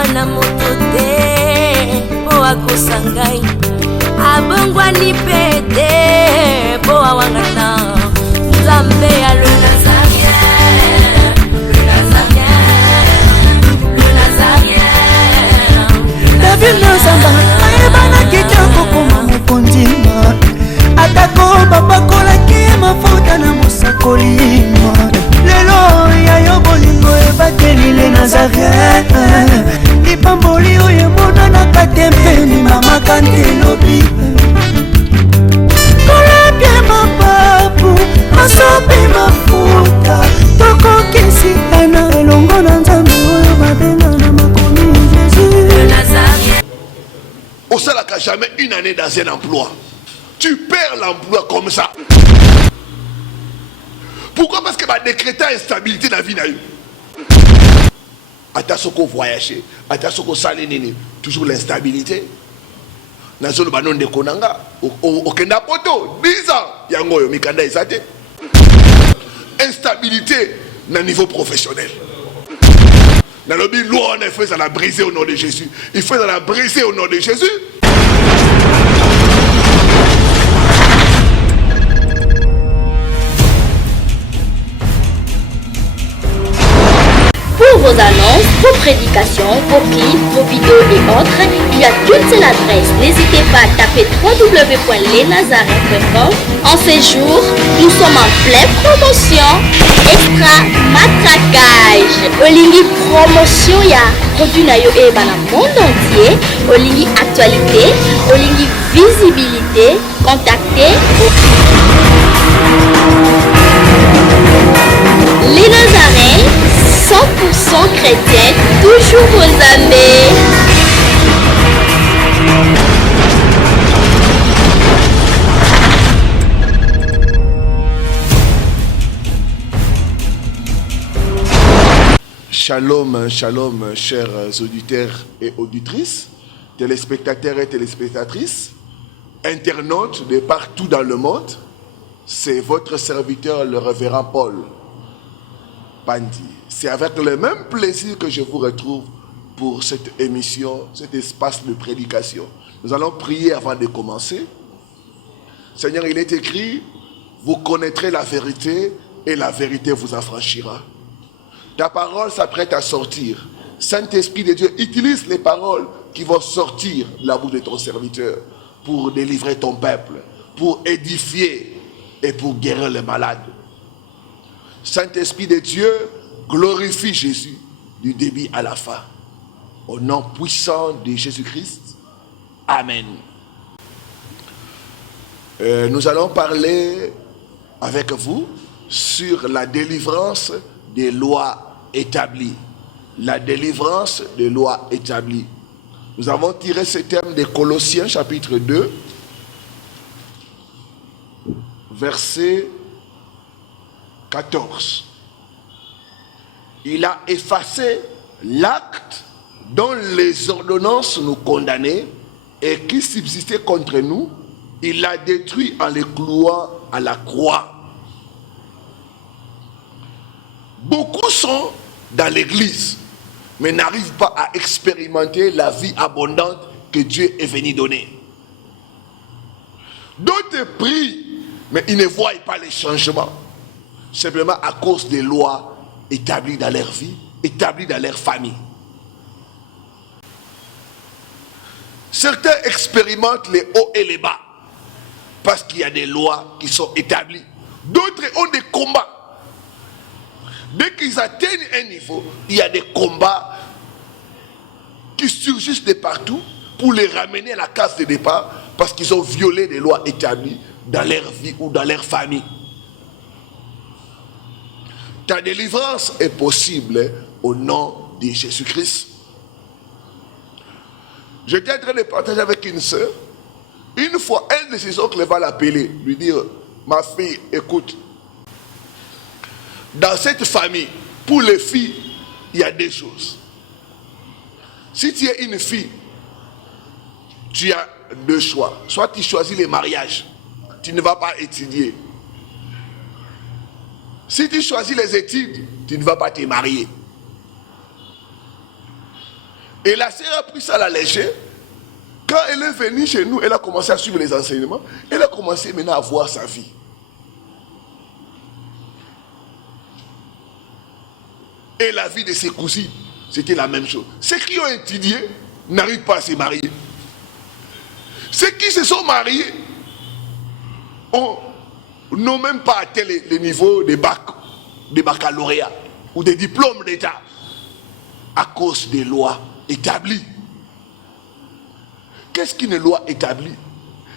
mwana moto te po akosa ngai, abongwani mpe te po awangata nzambe ya le Nazarien, le Nazarien, le Nazarien. David Nzamba ayebanaki te kokoma mokondima, atako bapakolaki mafuta na mosakolima. Lelo yayo bolingo ebateli le Nazarien, lipamboli oyo emonanaka te mpeni mama kantelobi. Kolapie mapapu masopi mafuta, tokokisi ena elongo na nzambe oyo babenga na makomi Jésus. Au salaka jamais une année dans un emploi. Tu perds l'emploi comme ça. Pourquoi? Parce que va décréter instabilité dans la vie. Attention qu'on voyage, attention qu'on sale nini, toujours l'instabilité. Dans zone banon de konanga, au kenda poto, 10 ans, yango yo mikanda isate. Instabilité dans niveau professionnel. Dans le but, loi on a fait ça la briser au nom de Jésus. Il faut la briser au nom de Jésus. Pour vos annonces, vos prédications, vos clips, vos vidéos et autres, il y a qu'une seule adresse. N'hésitez pas à taper www.lesnazarins.com. En ces jours, nous sommes en pleine promotion. Extra matraquage. Olingi promotion ya produit na yo et dans le monde entier. Olingi actualité, Olingi visibilité. Contactez les Nazarins. 100% chrétien, toujours vos amis. Shalom, shalom, chers auditeurs et auditrices, téléspectateurs et téléspectatrices, internautes de partout dans le monde. C'est votre serviteur, le révérend Paul Pandi. C'est avec le même plaisir que je vous retrouve pour cette émission, cet espace de prédication. Nous allons prier avant de commencer. Seigneur, il est écrit, vous connaîtrez la vérité et la vérité vous affranchira. Ta parole s'apprête à sortir. Saint-Esprit de Dieu, utilise les paroles qui vont sortir de la bouche de ton serviteur pour délivrer ton peuple, pour édifier et pour guérir les malades. Saint-Esprit de Dieu, glorifie Jésus du début à la fin. Au nom puissant de Jésus-Christ. Amen. Nous allons parler avec vous sur la délivrance des lois établies. La délivrance des lois établies. Nous avons tiré ce thème de Colossiens chapitre 2, verset 14. Il a effacé l'acte dont les ordonnances nous condamnaient et qui subsistait contre nous. Il l'a détruit en les clouant à la croix. Beaucoup sont dans l'église, mais n'arrivent pas à expérimenter la vie abondante que Dieu est venu donner. D'autres prient, mais ils ne voient pas les changements. Simplement à cause des lois établies dans leur vie, établies dans leur famille. Certains expérimentent les hauts et les bas parce qu'il y a des lois qui sont établies. D'autres ont des combats. Dès qu'ils atteignent un niveau, il y a des combats qui surgissent de partout pour les ramener à la case de départ parce qu'ils ont violé des lois établies dans leur vie ou dans leur famille. Ta délivrance est possible au nom de Jésus-Christ. J'étais en train de partager avec une soeur. Une fois, un de ses oncles va l'appeler, lui dire, ma fille, écoute, dans cette famille, pour les filles, il y a deux choses. Si tu es une fille, tu as deux choix. Soit tu choisis le mariage, tu ne vas pas étudier. Si tu choisis les études, tu ne vas pas te marier. Et la sœur a pris ça à la légère. Quand elle est venue chez nous, elle a commencé à suivre les enseignements. Elle a commencé maintenant à voir sa vie. Et la vie de ses cousines, c'était la même chose. Ceux qui ont étudié n'arrivent pas à se marier. Ceux qui se sont mariés n'ont même pas atteint le niveau des baccalauréats ou des diplômes d'État à cause des lois établies. Qu'est-ce qu'une loi établie?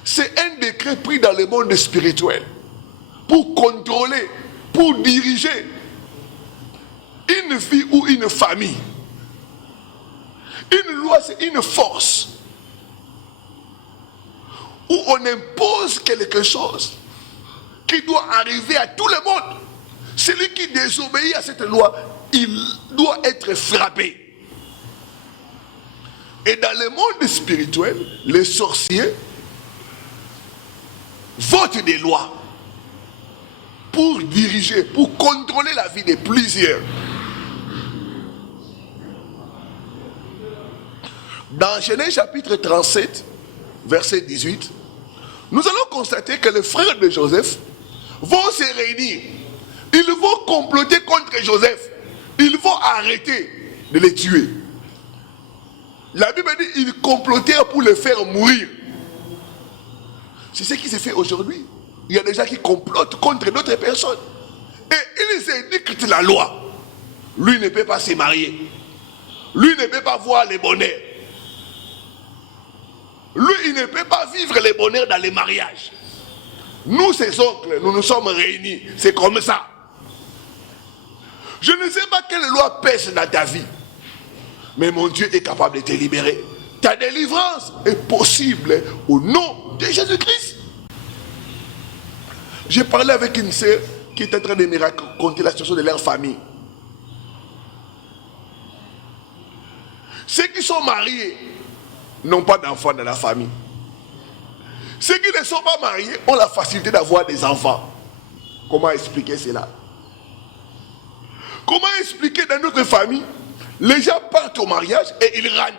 C'est un décret pris dans le monde spirituel pour contrôler, pour diriger une vie ou une famille. Une loi, c'est une force où on impose quelque chose qui doit arriver à tout le monde. Celui qui désobéit à cette loi, il doit être frappé. Et dans le monde spirituel, les sorciers votent des lois pour diriger, pour contrôler la vie de plusieurs. Dans Genèse chapitre 37, verset 18, nous allons constater que les frères de Joseph vont se réunir. Ils vont comploter contre Joseph. Ils vont arrêter de les tuer. La Bible dit qu'ils complotèrent pour le faire mourir. C'est ce qui se fait aujourd'hui. Il y a des gens qui complotent contre d'autres personnes. Et ils édictent la loi. Lui ne peut pas se marier. Lui ne peut pas voir les bonheurs. Lui, il ne peut pas vivre les bonheurs dans les mariages. Nous, ses oncles, nous nous sommes réunis. C'est comme ça. Je ne sais pas quelle loi pèse dans ta vie. Mais mon Dieu est capable de te libérer. Ta délivrance est possible au nom de Jésus-Christ. J'ai parlé avec une sœur qui est en train de me raconter la situation de leur famille. Ceux qui sont mariés n'ont pas d'enfants dans la famille. Ceux qui ne sont pas mariés ont la facilité d'avoir des enfants. Comment expliquer cela? Comment expliquer dans notre famille, les gens partent au mariage et ils rentrent?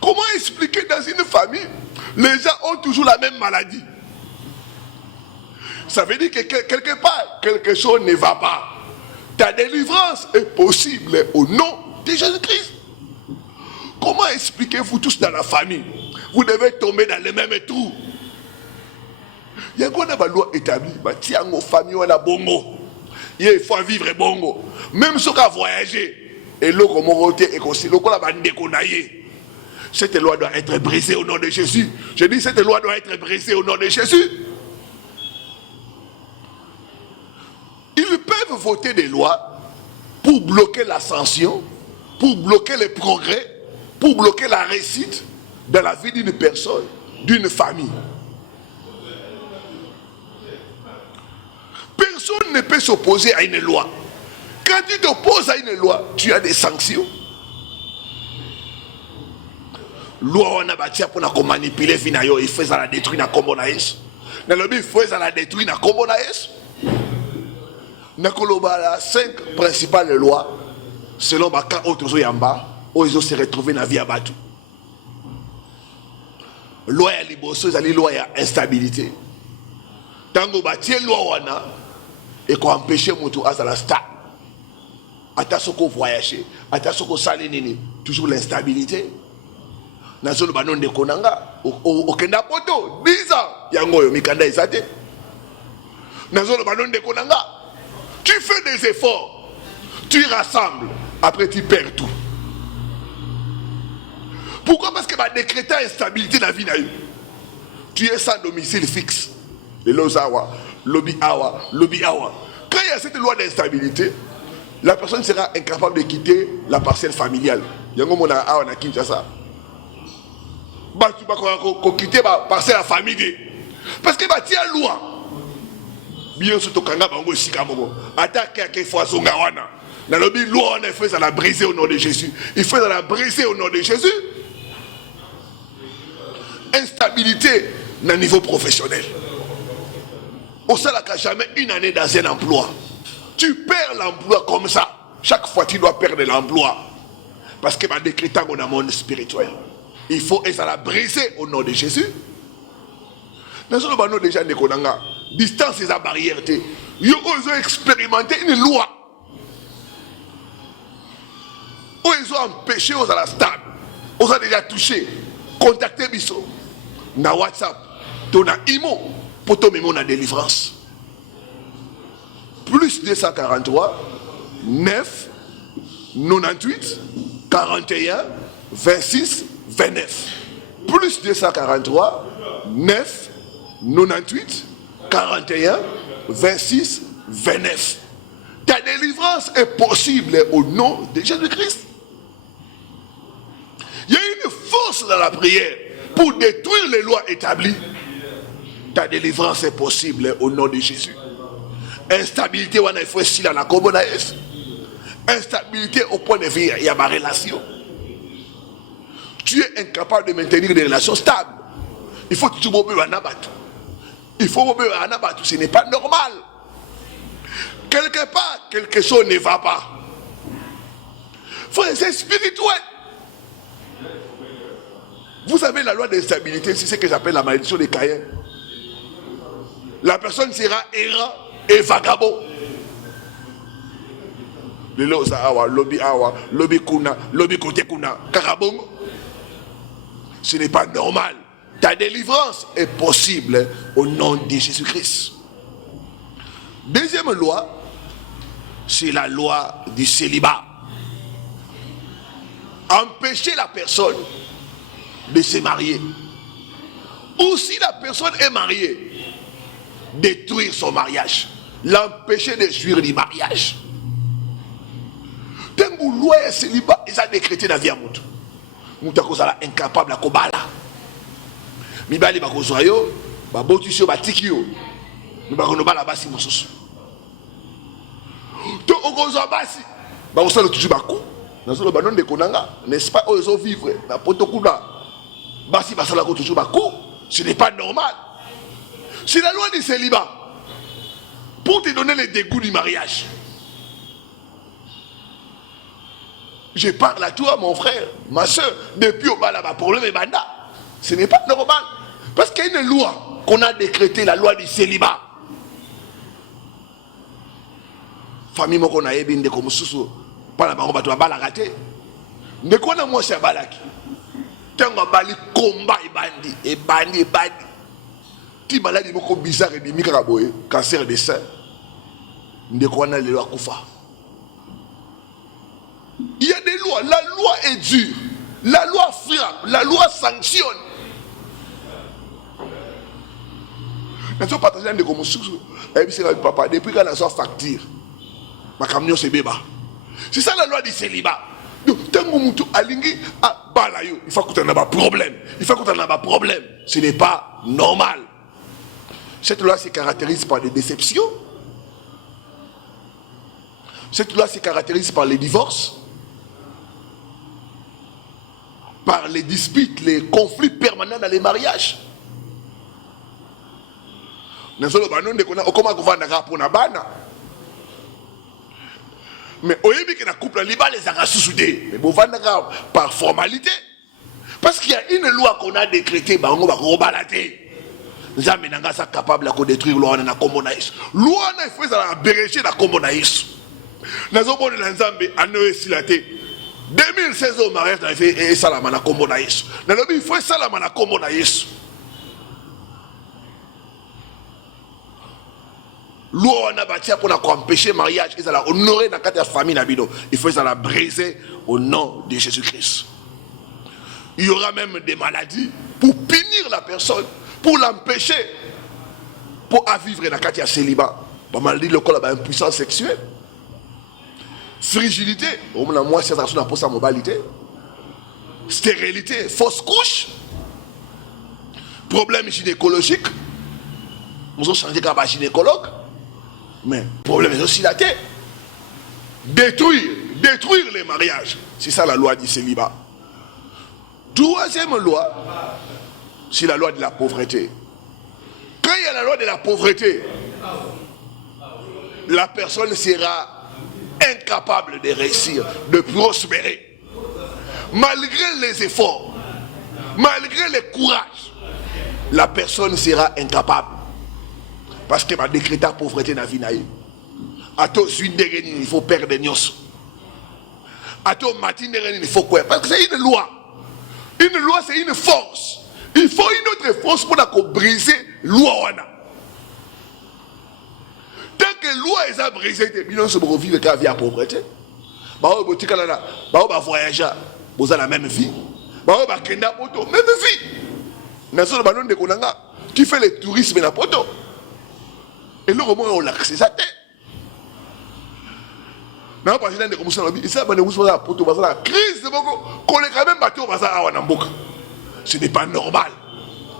Comment expliquer dans une famille, les gens ont toujours la même maladie? Ça veut dire que quelque part, quelque chose ne va pas. Ta délivrance est possible au nom de Jésus-Christ. Comment expliquez-vous tous dans la famille? Vous devez tomber dans le même trou. Il y a quoi dans la loi établie? Tiens, nos familles, on a bongo. Il faut vivre bongo. Même ceux qui ont voyagé, et l'autre moroté et aussi, l'autre la bande konaye. Cette loi doit être brisée au nom de Jésus. Je dis, cette loi doit être brisée au nom de Jésus. Ils peuvent voter des lois pour bloquer l'ascension, pour bloquer les progrès, pour bloquer la réussite dans la vie d'une personne, d'une famille. Personne ne peut s'opposer à une loi. Quand tu t'opposes à une loi, tu as des sanctions. Loi on a bâti pour manipuler finayo, il fait ça la détruire na kombo na Yesu. Na lobi il fait ça la détruire na kombo na Yesu. Na koloba la 5 principales lois selon baka autres yamba, ils ont se retrouver na vie à batu. Loi ya liboso ezali loi ya instabilité. Tango batie loi wana et qu'on empêche moto azala star. Ata soko voyager, ata soko sali nini, toujours l'instabilité. Nazolo banon de konanga okenda poto 10 ans yango yo mikanda ezate. Nazolo banon de konanga. Tu fais des efforts, tu rassembles, après tu perds tout. Pourquoi? Parce que va décréter instabilité dans la vie. Tu es sans domicile fixe. Le lozawa, lobby awa, lobby awa. Quand il y a cette loi d'instabilité, la personne sera incapable de quitter la parcelle familiale. Yango mona awa na Kinshasa. Bah tu vas quitter la parcelle la famille. Parce que bah tu as loi. Bien sûr, tokanga bango sikamogo. Attaque à quelle fois zonga wana. Na lobby loi on a fait ça la briser au nom de Jésus. Il fait ça la briser au nom de Jésus. Instabilité dans le niveau professionnel. On ne s'en jamais une année dans un emploi. Tu perds l'emploi comme ça. chaque fois tu dois perdre l'emploi. Parce que décrétant dans le monde spirituel. Il faut et ça la briser au nom de Jésus. Nous avons déjà des distance et la barrière. Ils ont expérimenté une loi. Ils ont empêché aux à la stade. Ils ont déjà touché. Contactez Bisso. Na WhatsApp. Tona Imo. Pour ton mémoire la délivrance. Plus 243 9 98 41 26 29. Plus 243 9 98 41 26 29. Ta délivrance est possible au nom de Jésus-Christ. Il y a une force dans la prière pour détruire les lois établies. Ta délivrance est possible au nom de Jésus. Instabilité, on a fait si la communauté. Instabilité au point de vue, il y a ma relation. Tu es incapable de maintenir des relations stables. Il faut que tu m'obéis à Nabatou. Il faut m'obéir à Nabatou. Ce n'est pas normal. Quelque part, quelque chose ne va pas. Frère, c'est spirituel. Vous savez la loi d'instabilité, c'est ce que j'appelle la malédiction des Caïens. La personne sera errant et vagabond. Le loza awa, lobby kuna, lobby kote kuna, karabongo. Ce n'est pas normal. Ta délivrance est possible au nom de Jésus-Christ. Deuxième loi, c'est la loi du célibat. Empêcher la personne de se marier. Ou si la personne est mariée, détruire son mariage. L'empêcher de jouir du mariage. Tant que loi et célibat, ils ont décrété dans la vie à Moutou. Moutou est incapable de kobala. Mibali bakozoyo, babotusio batikio. Mibali bala basi mosusu. To ogozo basi. Bakosala toujours bako. Nazolo banon de konanga, n'est-ce pas ozo vivre na potokuna. Basi basala ko toujours bako. Ce n'est pas normal. C'est la loi du célibat. Pour te donner les dégoûts du mariage. Je parle à toi, mon frère, ma soeur, depuis au bas là-bas, problème est banda. Ce n'est pas normal. Parce qu'il y a une loi qu'on a décrétée, la loi du célibat. Famille, moi, qu'on a ébindé comme sous, pas la barbe, tu vas la rater. Ne connais moi, c'est balaki. Tant qu'on va aller combat et bandi. Ti maladie beaucoup bizarre et des micraboye, cancer des seins. Ne connais les lois Koufa. Il y a des lois. La loi est dure. La loi frappe. La loi sanctionne. Nous sommes partagés avec comme sous. Papa, depuis qu'on a sorti facture, ma camion c'est béba. C'est ça la loi du célibat. Donc, tant que nous alingi à balayo, il faut que tu aies un problème. Il faut que tu aies un problème. Ce n'est pas normal. Cette loi se caractérise par des déceptions. Cette loi se caractérise par les divorces, par les disputes, les conflits permanents dans les mariages. Mais au début que la couple liba les a soudés, mais par formalité, parce qu'il y a une loi qu'on a décrétée, bango ba robalaté. Nous sommes capables de détruire loi na kombo na Yesu. Loi na fait ça la berger na kombo na Yesu. Nous avons des Nzambe à Noé silaté. 2016 au mariage na fait et ça la mana kombo na Yesu. Na lobi faut ça la mana kombo na Yesu. Loi on a bâti pour empêcher le mariage, ils allaient honorer dans la famille Nabido. Il faut la briser au nom de Jésus-Christ. Il y aura même des maladies pour punir la personne, pour l'empêcher, pour vivre dans la célibat. Pas mal dit le corps a une puissance sexuelle, frigidité, au moins moi c'est ça pour sa mobilité, stérilité, fausse couche, problème gynécologique. Nous avons changé comme gynécologue. Mais le problème est aussi la tête. Détruire les mariages. C'est ça la loi du célibat. Troisième loi, c'est la loi de la pauvreté. Quand il y a la loi de la pauvreté, la personne sera incapable de réussir, de prospérer. Malgré les efforts, malgré le courage, la personne sera incapable. Parce que va décréter la pauvreté dans la vie. Il faut perdre des nios. Il faut quoi? Parce que c'est une loi. Une loi, c'est une force. Il faut une autre force pour briser la loi. Tant que la loi est brisée, il faut vivre avec la vie à pauvreté. Il faut voyager, vous avez la même vie. Il faut la même vie. Qui fait le tourisme dans la poto. Et le roman, on l'a accès à terre. Non, parce que les gens qui sont la poto, la crise de beaucoup, qu'on est quand même battu au bazar à Wanamboka. Ce n'est pas normal.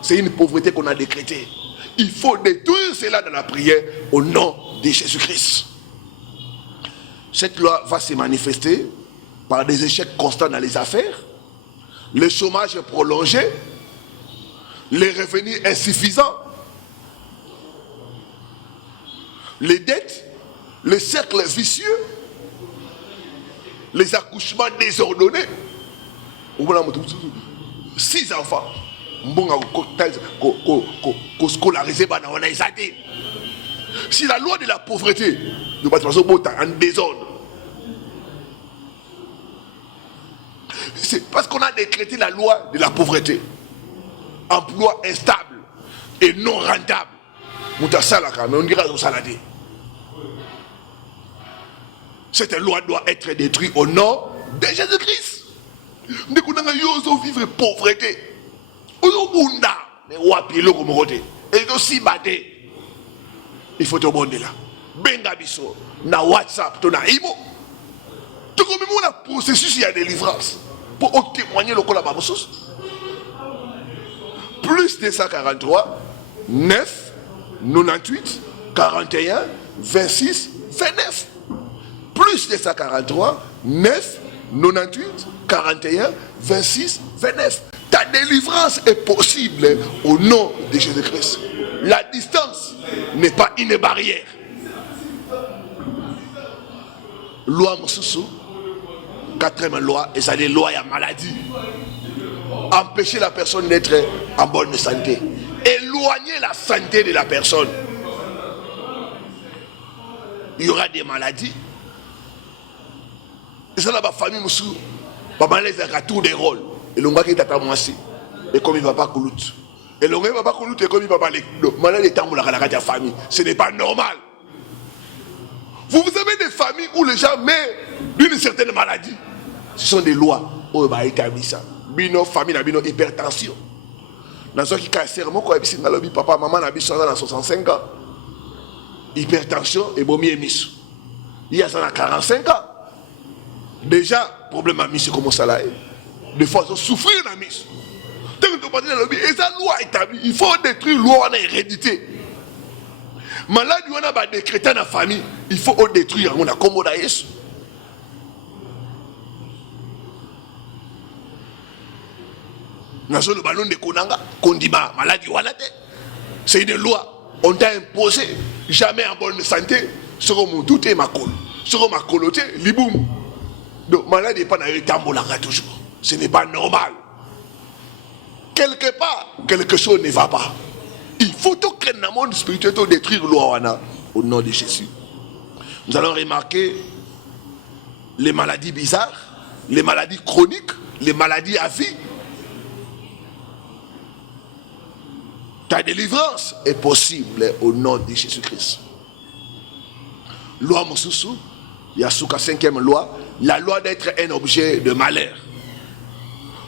C'est une pauvreté qu'on a décrétée. Il faut détruire cela dans la prière au nom de Jésus-Christ. Cette loi va se manifester par des échecs constants dans les affaires, le chômage prolongé, les revenus insuffisants, les dettes, les cercles vicieux, les accouchements désordonnés. 6 enfants. Si la loi de la pauvreté, nous passons en désordre. C'est parce qu'on a décrété la loi de la pauvreté. Emploi instable et non rentable. On dira au saladé. Cette loi doit être détruite au nom de Jésus-Christ. Nous devons vivre pauvreté. Il faut te bonner là. Bengabiso, na WhatsApp, na imo. Tout comme on a processus, il y a délivrance. Pour témoigner le collaboration. Plus 243, 9, 98, 41, 26, 29. Plus 243, 9, 98, 41, 26, 29. Ta délivrance est possible au nom de Jésus-Christ. La distance n'est pas une barrière. Loi Moussoussou, 4e loi, et ça des lois à maladie. Empêcher la personne d'être en bonne santé. Éloigner la santé de la personne. Il y aura des maladies. Et ça, la famille Moussou, pas les à tour des rôles. Et l'on va qui tata moisi. Et comme il ne va pas coulout. Et l'on va pas coulout et comme il ne va pas les. Malade les temps où la famille. Ce n'est pas normal. Vous avez des familles où les gens meurent d'une certaine maladie. Ce sont des lois. Oh, bah, établi ça. Bino, famille, bino, hypertension. Dans ce qui cancer, moi, quand je suis papa, maman, a 65 ans. Hypertension et bon, mis. Il y a ça à 45 ans. Déjà, problème à mise comme ça là. Des fois, ils souffrir dans la mise. Tant que tu parles de la lobby, et ça, loi établie. Il faut détruire la loi en hérédité. Malade, on a décrété dans la famille. Il faut détruire. On a commodé Yesu. Dans le ballon de Konanga, Kondima, maladie, c'est une loi. On t'a imposé jamais en bonne santé. Sur mon tout est ma col. Sur ma coloté, liboum. Donc, maladie n'est pas dans le tamboulanga toujours. Ce n'est pas normal. Quelque part, quelque chose ne va pas. Il faut que dans le monde spirituel détruire la loi au nom de Jésus. Nous allons remarquer les maladies bizarres, les maladies chroniques, les maladies à vie. Ta délivrance est possible au nom de Jésus-Christ. Loi Moussoussou, il y a sous la 5e loi, la loi d'être un objet de malheur.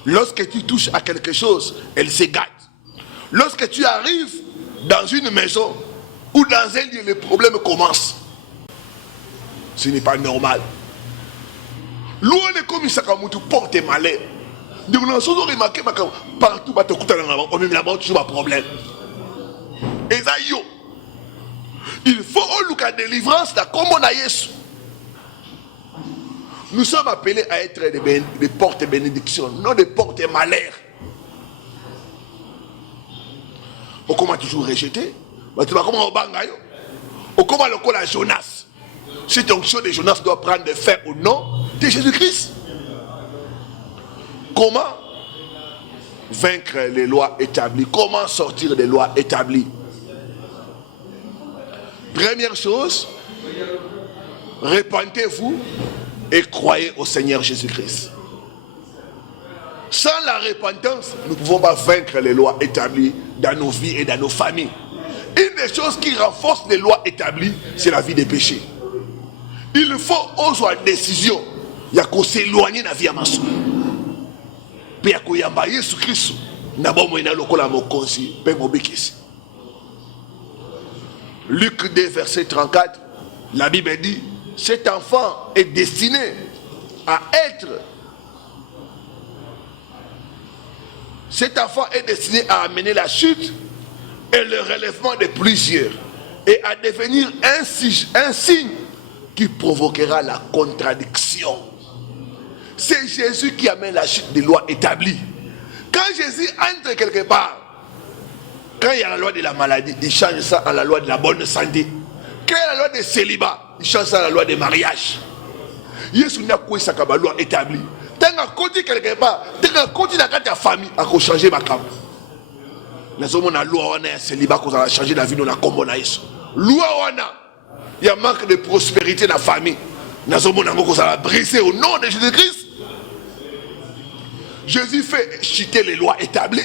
Lorsque tu touches à quelque chose, elle se gâte. Lorsque tu arrives dans une maison ou dans un lieu, les problèmes commencent. Ce n'est pas normal. Loi est comme ça quand tu portes malheur. Donc nous avons remarqué partout, on même là-bas toujours un problème. Et ça, il faut que délivrance comme on a Yesu. Nous sommes appelés à être des portes bénédiction, non des portes malheur. On commence toujours rejeté. On commence le Jonas. cette onction de Jonas doit prendre fin au nom de Jésus-Christ. Comment vaincre les lois établies? Comment sortir des lois établies? Première chose, repentez-vous et croyez au Seigneur Jésus-Christ. Sans la repentance, nous ne pouvons pas vaincre les lois établies dans nos vies et dans nos familles. Une des choses qui renforce les lois établies, c'est la vie des péchés. Il faut avoir une décision. Il y a qu'on s'éloigner de la vie à Massou. Puis il y a qu'on y a Jésus-Christ. Luc 2, verset 34, la Bible dit, cet enfant est destiné à être. Cet enfant est destiné à amener la chute et le relèvement de plusieurs et à devenir un signe qui provoquera la contradiction. C'est Jésus qui amène la chute des lois établies. Quand Jésus entre quelque part, quand il y a la loi de la maladie, il change ça en la loi de la bonne santé. Quand il y a la loi de célibat, il change ça en la loi de mariage. Jésus n'a pas sa loi établie. Tant qu'on continue quelque part, tant qu'on continue dans ta famille, à changer ma camp. Nous avons la loi de célibat qui a changé la vie de la commune. Loi il y a manque de prospérité dans la famille. Nous avons brisé au nom de Jésus-Christ. Jésus fait chuter les lois établies.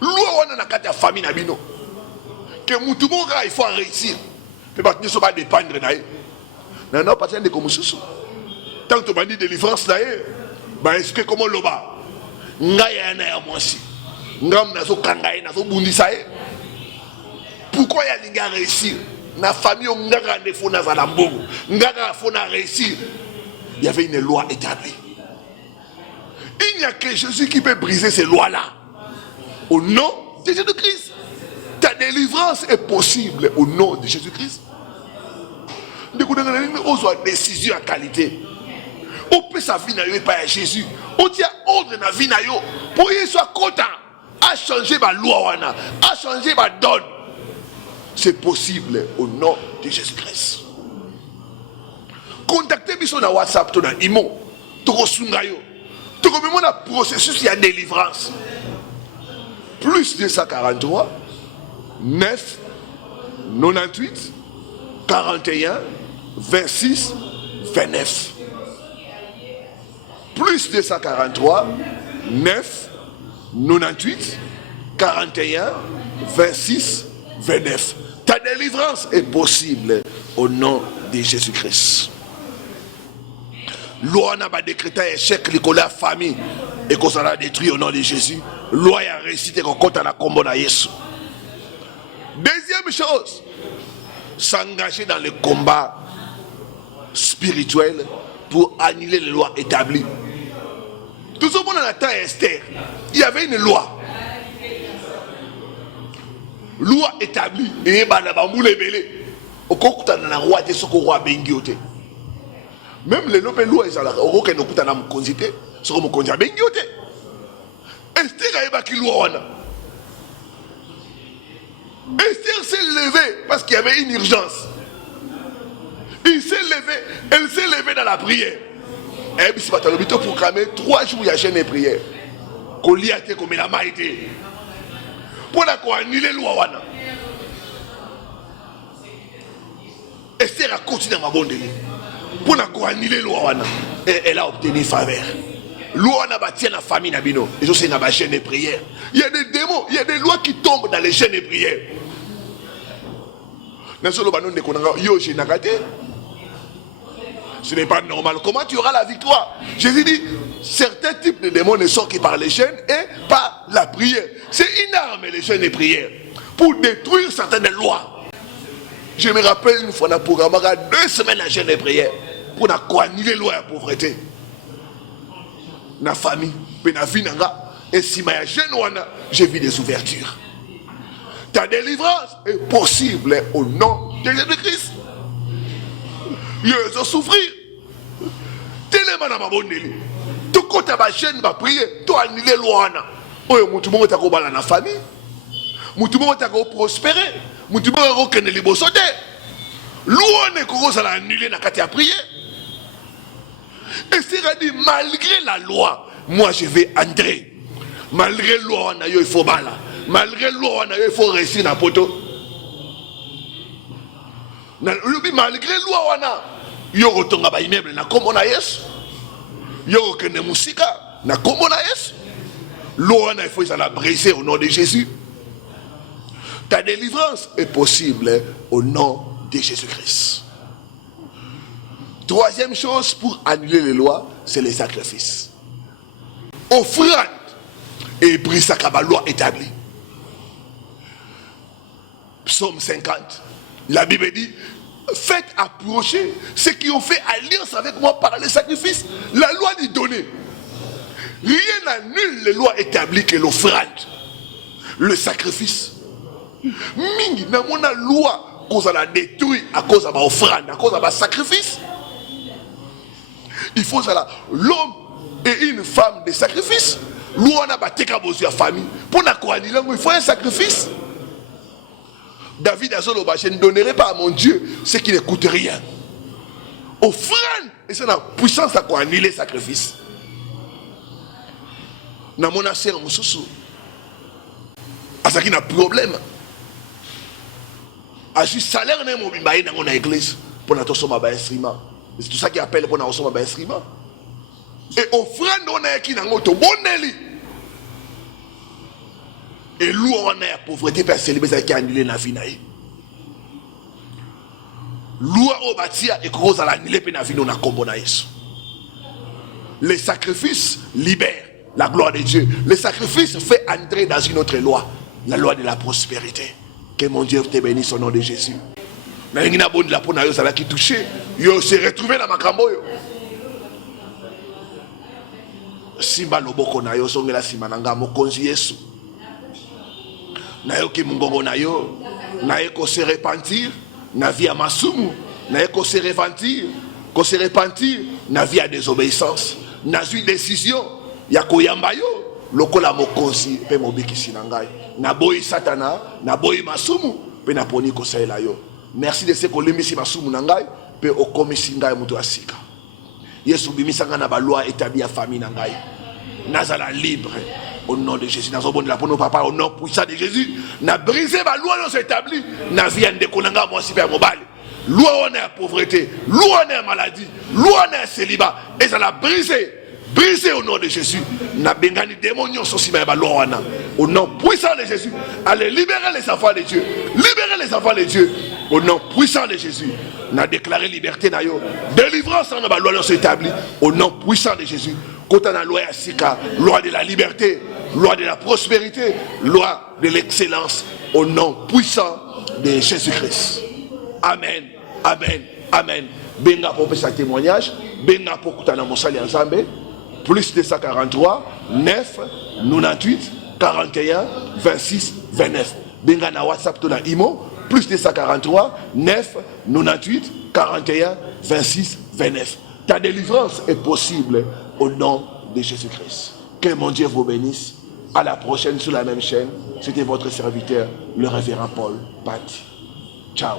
Loi dans ta famille nabino. Que tout le monde il faut réussir. Mais ne sont pas dépendre d'ailleurs. Non non pas de comme sous. Tant que tu as dit délivrance d'ailleurs, bah est-ce que comment loba? Ngaya na ya mwasi. Ngam nazo kangaye nazo bundisaye. Pourquoi il y a des réussir? Na famille on ngara défaut na zalambogo. Ngara faut na réussir. Il y avait une loi établie. Il n'y a que Jésus qui peut briser ces lois-là. Au nom de Jésus-Christ. Ta délivrance est possible au nom de Jésus-Christ. On a une décision à qualité. On peut sa vie n'a pas à Jésus. On tient ordre dans la vie pour qu'il soit content à changer ma loi, à changer ma donne. C'est possible au nom de Jésus-Christ. Contactez-moi sur WhatsApp, sur Imo, sur Sungayo. Tout comme le processus, il y a délivrance. Plus 243, 9, 98, 41, 26, 29. Plus 243, 9, 98, 41, 26, 29. Ta délivrance est possible au nom de Jésus-Christ. Loi n'a pas décrété échec la famille et qu'on s'en a détruit au nom de Jésus. Loi a récité qu'on compte à la combo de Jésus. Deuxième chose, s'engager dans le combat spirituel pour annuler les lois établies. Tout ce monde en temps Esther, il y avait une loi. Loi établie. Et même les noms de loi, ils ont la loi. Esther a eu loi. Esther s'est levée parce qu'il y avait une urgence. Elle s'est levée dans la prière. Et puis, c'est pas proclamé 3 jours, il y a jeûne et prière. Qu'on lit à terre comme la maïté. Pour annuler la loi. Esther a continué dans ma bonne délire. Pour annuler la loi. Et elle a obtenu faveur. Loi n'a pas tient la famille Nabino. Et je sais n'a pas jeûne et prière. Il y a des démons, il y a des lois qui tombent dans les jeûnes et prières. Ce n'est pas normal. Comment tu auras la victoire? Jésus dit, certains types de démons ne sont que par les jeûnes et par la prière. C'est une arme, les jeûnes et prières, pour détruire certaines lois. Je me rappelle une fois, on a programmé 2 semaines à jeûne et prière pour annuler les lois de la pauvreté. Dans la famille, dans la vie, et si je suis jeune, j'ai vu des ouvertures. Ta délivrance est possible au nom de Jésus-Christ. Ils ont souffert. Tellement dans ma bonne délire. Tout quand tu as chaîne, tu vas prier, tu as annulé l'ouana. Tout le monde est dans la famille. Tout le monde est prospérer. Tout le monde est dans les beaux sauter. Loi ne cause à l'annuler dans la prière. Et c'est dit, malgré la loi, moi je vais entrer. Malgré la loi, il faut bala. Malgré la loi, il faut réussir dans le poteau. Malgré la loi, il y a un immeuble na comme on a yes. Il y a une musique na comme on a yes. Loi, il faut la briser au nom de Jésus. Ta délivrance est possible au nom de Jésus-Christ. Troisième chose pour annuler les lois, c'est les sacrifices. Offrande et brise la loi établie. Psaume 50. La Bible dit, faites approcher ceux qui ont fait alliance avec moi par les sacrifices. La loi dit donner. Rien n'annule les lois établies que l'offrande, le sacrifice. Mingi, dans mon loi, cause à la détruire à cause de l'offrande, à cause de la sacrifice. Il faut ça, l'homme et une femme de sacrifice. Loi n'a pas été à famille. Pour la quoi, il faut un sacrifice. David a dit, je ne donnerai pas à mon Dieu ce qui ne coûte rien. Offrande, et c'est la puissance à quoi annuler le sacrifice. Dans mon affaire, mon sous-sous, à ce qui n'a problème. À juste salaire, dans mon église, pour la tosse ma instrument. C'est tout ça qui appelle pour la tosse ma instrument. Et offrande, on a qui n'a pas de bonne. Et l'eau on a la pauvreté pour célébrer qui a annulé la vie. L'eau au bâtir et cause à l'annuler pour la vie, on a combo na Yesu. Les sacrifices libèrent la gloire de Dieu. Les sacrifices fait entrer dans une autre loi, la loi de la prospérité. Que mon Dieu te bénisse au nom de Jésus. Na ngina bonne la peau na yo ça qui touché, yo se retrouvé dans makambo yo. Simba loboko na yo songela simba nanga mokonzi Yesu. Na yo ki mungongo na yo, na yo ko se repentir, na vie à masumu, na yo ko se repentir, na vie à désobéissance, na une décision, ya ko yamba yo, lokola mokonzi pe mobikisi na ngai. Na boyi satana, na boyi masumu, pe na poni ko saela yo. Merci de ce que limisi masumu na ngai, pe okomisi ngai mutu asika. Yesu bimisanga na ba loi établie à famille na ngai. Nazala libre. Au nom de Jésus, nous avons pour nos papas, au nom puissant de Jésus, n'a brisé ma loi, nous établi, n'a vient de Konanga, moi, super mobile. Loi, on est à pauvreté, loi, on est à maladie, loi, on est à célibat, et ça l'a brisé au nom de Jésus. N'a bengani démonion, aussi, mais loi, au nom puissant de Jésus, allez libérer les enfants de Dieu, libérer les enfants de Dieu, au nom puissant de Jésus. N'a déclaré liberté, délivrance, on a loi, nous établi, au nom puissant de Jésus. Quand on a loi Sika, loi de la liberté, loi de la prospérité, loi de l'excellence, au nom puissant de Jésus-Christ. Amen, amen, amen. Benga pour ce témoignage, benga pour Koutana Moussali Ensemble, plus de 143, 9, 98, 41, 26, 29. Benga na WhatsApp to na Imo, plus de 143, 9, 98, 41, 26, 29. Ta délivrance est possible au nom de Jésus-Christ. Que mon Dieu vous bénisse. À la prochaine sur la même chaîne. C'était votre serviteur, le révérend Paul Bati. Ciao.